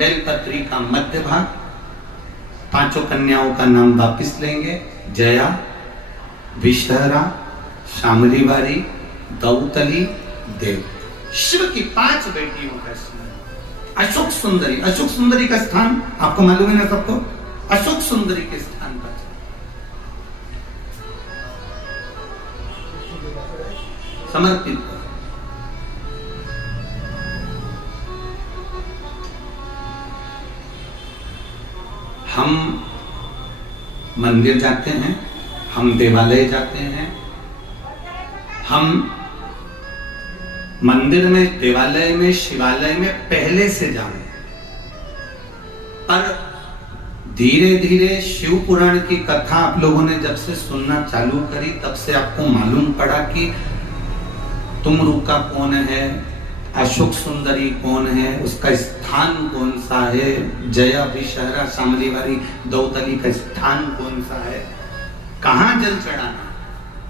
बेलपत्री का मध्य भाग, पांचों कन्याओं का नाम वापिस लेंगे। जया, विषहरा, शामलीवारी, दौतली, देव। शिव की 5 बेटियों का स्मरण। अशोक सुंदरी, अशोक सुंदरी का स्थान आपको मालूम है ना सबको? अशोक सुंदरी के स्थान पर समर्पित। हम मंदिर जाते हैं, हम देवालय जाते हैं, हम मंदिर में, देवालय में, शिवालय में पहले से जाए, पर धीरे धीरे शिव पुराण की कथा आप लोगों ने जब से सुनना चालू करी तब से आपको मालूम पड़ा कि तुमरुका कौन है, अशोक सुंदरी कौन है, उसका स्थान कौन सा है, जया, विषहरा, शामलीवारी, दौतली का स्थान कौन सा है, कहां जल चढ़ाना,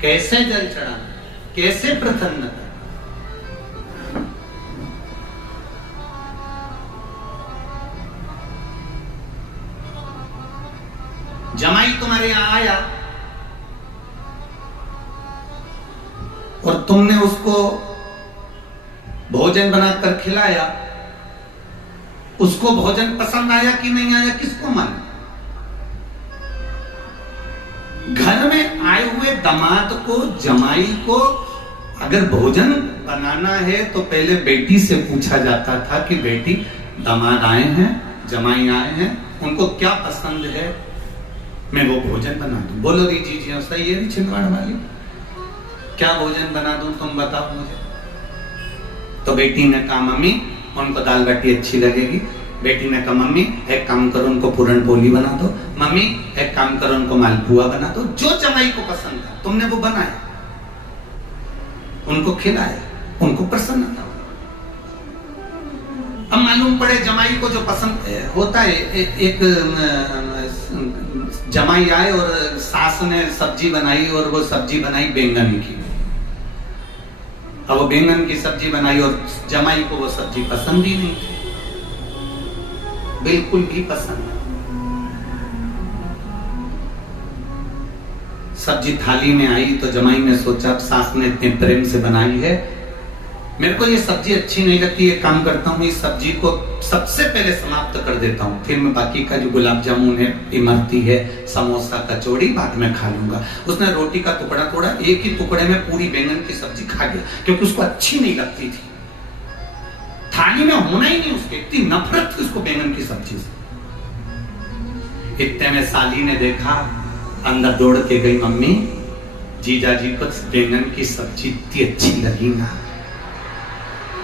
कैसे जल चढ़ाना, कैसे प्रसन्न करना। जमाई तुम्हारे यहां आया और तुमने उसको भोजन बनाकर खिलाया, उसको भोजन पसंद आया कि नहीं आया किसको मालूम? घर में आए हुए दामाद को, जमाई को अगर भोजन बनाना है तो पहले बेटी से पूछा जाता था कि बेटी, दामाद आए हैं, जमाई आए हैं, उनको क्या पसंद है, मैं वो भोजन बना दूं। बोलो री जी जी सही है छिंदवाड़ा वाली, क्या भोजन बना दूं तुम बताओ मुझे। तो बेटी ने कहा मम्मी उनको दाल बाटी अच्छी लगेगी। बेटी ने कहा मम्मी एक काम करो उनको पूरन पोली बना दो। मम्मी एक काम करो उनको मालपुआ बना दो। जो जमाई को पसंद था तुमने वो बनाया, उनको खिलाया, उनको प्रसन्नता। अब मालूम पड़े जमाई को जो पसंद होता है, एक जमाई आए और सास ने सब्जी बनाई और वो सब्जी बनाई बैंगन की। अब वो बैंगन की सब्जी बनाई और जमाई को वो सब्जी पसंद ही नहीं थी, बिल्कुल भी पसंद। सब्जी थाली में आई तो जमाई ने सोचा सास ने इतने प्रेम से बनाई है, मेरे को ये सब्जी अच्छी नहीं लगती, ये काम करता हूँ इस सब्जी को सबसे पहले समाप्त कर देता हूँ, फिर मैं बाकी का जो गुलाब जामुन है, इमरती है, समोसा, कचौड़ी बाद में खा लूंगा। उसने रोटी का टुकड़ा तोड़ा, एक ही टुकड़े में पूरी बैंगन की सब्जी खा गया क्योंकि उसको अच्छी नहीं लगती थी, थाली में होना ही नहीं उसके, इतनी नफरत थी उसको बैंगन की सब्जी से। इतने में साली ने देखा, अंदर दौड़ के गई, मम्मी जीजा जी को बैंगन की सब्जी इतनी अच्छी लगी ना,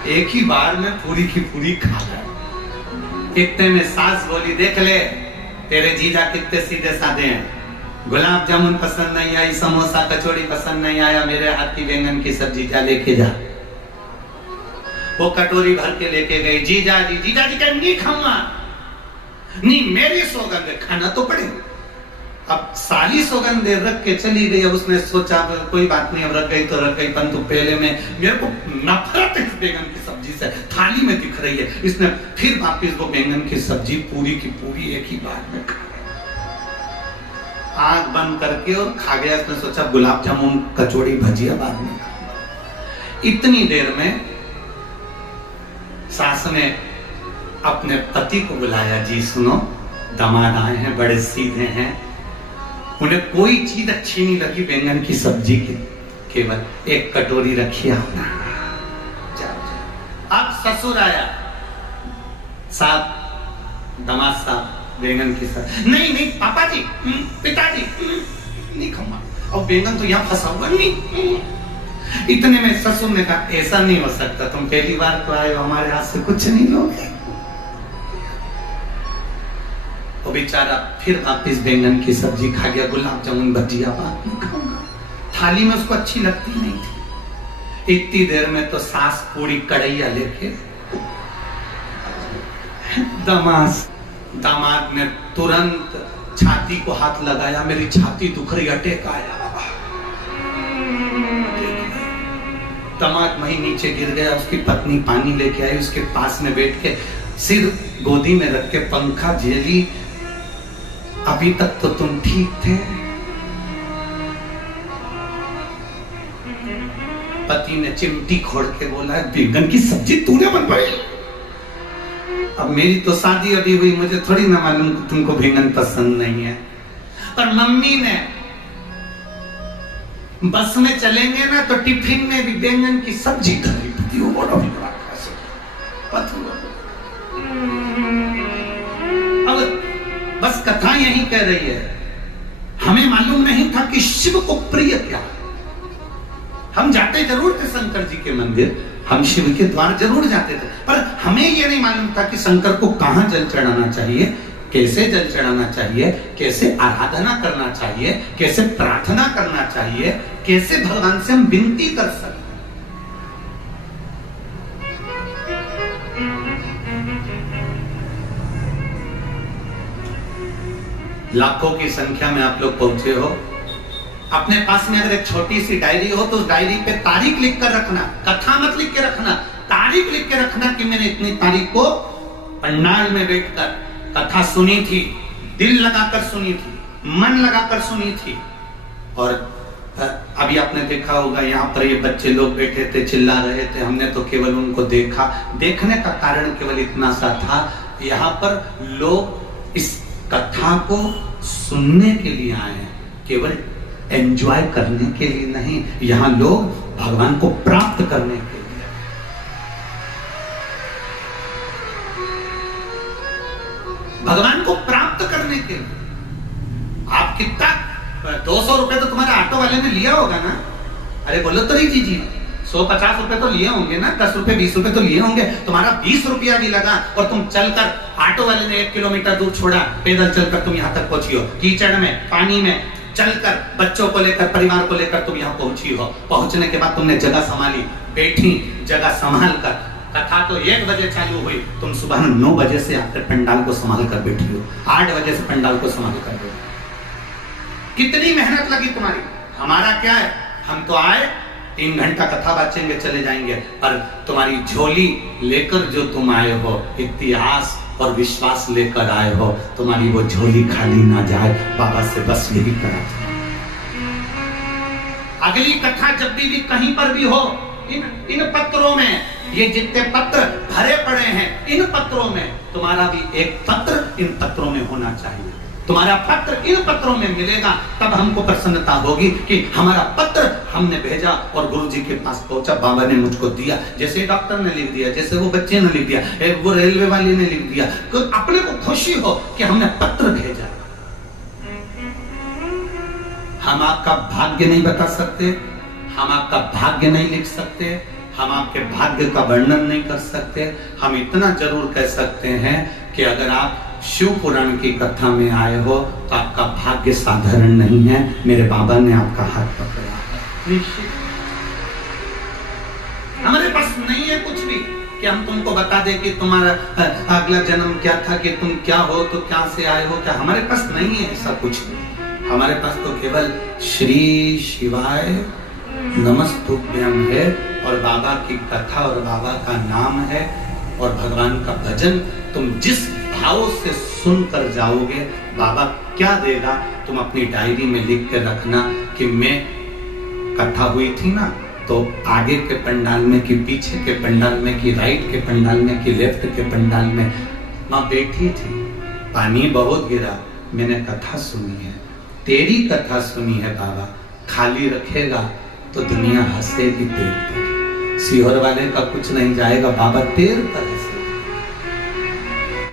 एक ही बार में पूरी की पूरी खा गए। इतने में सास बोली देख ले तेरे जीजा कितने सीधे साधे हैं, गुलाब जामुन पसंद नहीं आई, समोसा कचौड़ी पसंद नहीं आया, मेरे हाथ की बैंगन की सब्जी जा लेके जा। वो कटोरी भर के लेके गई, जीजा जी का नहीं खाऊंगा, नहीं मेरी सौगंध खाना तो पड़ेगा। अब साली सौगंध रख के चली गई। अब उसने सोचा कोई बात नहीं, अब रख गई तो रख गई, परंतु पहले में मेरे को नफरत है इस बैंगन की सब्जी से, थाली में दिख रही है। इसने फिर वापिस वो बैंगन की सब्जी पूरी की पूरी एक ही बार में खा गया, आंख बंद करके और खा गया। इसने सोचा गुलाब जामुन कचौड़ी भजिया बाद में खाऊंगा। इतनी देर में सास ने अपने पति को बुलाया, जी सुनो दामाद आए हैं, बड़े सीधे हैं, उन्हें कोई चीज अच्छी नहीं लगी बैंगन की सब्जी की, केवल एक कटोरी रखी अपना। अब ससुर आया, साहब दामाद साहब बैंगन की सब्जी, नहीं पापा जी, पिताजी नहीं खाऊंगा, और बैंगन तो यहाँ फंसा हुआ नहीं। इतने में ससुर ने कहा ऐसा नहीं हो सकता, तुम पहली बार तो आए हो, हमारे हाथ से कुछ नहीं लोगे। वो बेचारा फिर वापिस बैंगन की सब्जी खा गया, गुलाब जामुन भजिया बाद में खाऊंगा, थाली में उसको अच्छी लगती नहीं थी। इतनी देर में तो सास पूरी कढ़ैया लेके दामाद ने तुरंत छाती को हाथ लगाया, मेरी छाती दुख रही, अटैक आया। दामाद वहीं नीचे गिर गया, उसकी पत्नी पानी लेके आई, उसके पास में बैठ के सिर गोदी में रख के पंखा झेली, अभी तक तो तुम ठीक थे। पति ने चिमटी खोड़ के बोला, बैंगन की सब्जी तूने बनवाई? अब मेरी तो शादी अभी हुई, मुझे थोड़ी ना मालूम तुमको बैंगन पसंद नहीं है। पर मम्मी ने, बस में चलेंगे ना तो टिफिन में भी बैंगन की सब्जी धरी पति हो, अब बस कथा यही कह रही है, हमें मालूम नहीं था कि शिव को प्रिय क्या। हम जाते जरूर थे शंकर जी के मंदिर, हम शिव के द्वार जरूर जाते थे, पर हमें यह नहीं मालूम था कि शंकर को कहां जल चढ़ाना चाहिए, कैसे जल चढ़ाना चाहिए, कैसे आराधना करना चाहिए, कैसे प्रार्थना करना चाहिए, कैसे भगवान से हम विनती कर सकते। लाखों की संख्या में आप लोग पहुंचे हो। अपने पास में अगर एक छोटी सी डायरी हो तो उस डायरी पे तारीख लिख कर रखना, कथा मत लिख के रखना, तारीख लिख के रखना कि मैंने इतनी तारीख को पंडाल में बैठकर कथा सुनी थी, दिल लगाकर सुनी थी, मन लगाकर सुनी थी। और अभी आपने देखा होगा यहाँ पर ये बच्चे लोग बैठे थे, चिल्ला रहे थे, हमने तो केवल उनको देखा। देखने का कारण केवल इतना सा था, यहाँ पर लोग इस कथा को सुनने के लिए आए हैं, केवल एंजॉय करने के लिए नहीं। यहाँ लोग भगवान को प्राप्त करने के लिए, भगवान को प्राप्त करने के लिए। आप कितना 200 रुपए तो तुम्हारे ऑटो वाले ने लिया होगा ना? अरे बोलो तो नहीं जी, 150 रुपए तो लिए होंगे ना, 10 रुपए 20 रुपए तो लिए होंगे। तुम्हारा 20 रुपया भी लगा और तुम चलकर, ऑटो वाले ने 1 किलोमीटर दूर छोड़ा, पैदल चलकर तुम यहाँ तक पहुंची हो, कीचड़ में, पानी में चलकर, बच्चों को लेकर, परिवार को लेकर तुम यहाँ पहुंची हो। पहुंचने के बाद तुमने जगह संभाली, बैठी, जगह संभाल कर। कथा तो 1 बजे चालू हुई, तुम सुबह 9 बजे से आकर पंडाल को संभाल कर बैठी हो, 8 बजे से पंडाल को संभाल कर बैठी। कितनी मेहनत लगी तुम्हारी। हमारा क्या है, हम तो आए, 3 घंटा कथा बाचेंगे, चले जाएंगे। पर तुम्हारी झोली लेकर जो तुम आए हो, इतिहास और विश्वास लेकर आए हो, तुम्हारी वो झोली खाली ना जाए, बाबा से बस यही करा। अगली कथा जब भी कहीं पर भी हो, इन पत्रों में, ये जितने पत्र भरे पड़े हैं, इन पत्रों में तुम्हारा भी एक पत्र इन पत्रों में होना चाहिए। तुम्हारा पत्र इन पत्रों में मिलेगा, तब हमको प्रसन्नता होगी कि हमारा पत्र हमने भेजा और गुरु जी के पास पहुंचा, बाबा ने मुझको दिया। जैसे डॉक्टर ने लिख दिया, जैसे वो बच्चे ने लिख दिया, वो रेलवे वाले ने लिख दिया, तो अपने को खुशी हो कि हमने पत्र भेजा। हम आपका भाग्य नहीं बता सकते, हम आपका भाग्य नहीं लिख सकते, हम आपके भाग्य का वर्णन नहीं कर सकते। हम इतना जरूर कह सकते हैं कि अगर आप शिव पुराण की कथा में आए हो तो आपका भाग्य साधारण नहीं है। मेरे बाबा ने आपका हाथ पकड़ा है। हमारे पास नहीं है कुछ भी कि हम तुमको बता दे कि तुम्हारा अगला जन्म क्या था, कि तुम क्या हो, तो क्या से आए हो, क्या। हमारे पास नहीं है ऐसा कुछ नहीं। हमारे पास तो केवल श्री शिवाय नमस्तुभ्यम है, और बाबा की कथा और बाबा का नाम है, और भगवान का भजन। तुम जिस भाव से सुनकर जाओगे, बाबा क्या देगा, तुम अपनी डायरी में लिख के रखना कि मैं कथा हुई थी ना, तो आगे के पंडाल में कि पीछे के पंडाल में कि राइट के पंडाल में कि लेफ्ट के पंडाल में माँ बैठी थी, पानी बहुत गिरा, मैंने कथा सुनी है, तेरी कथा सुनी है बाबा। खाली रखेगा तो दुनिया हंसेगी तेरे पर। सीहोर वाले का कुछ नहीं जाएगा, बाबा तेरे पर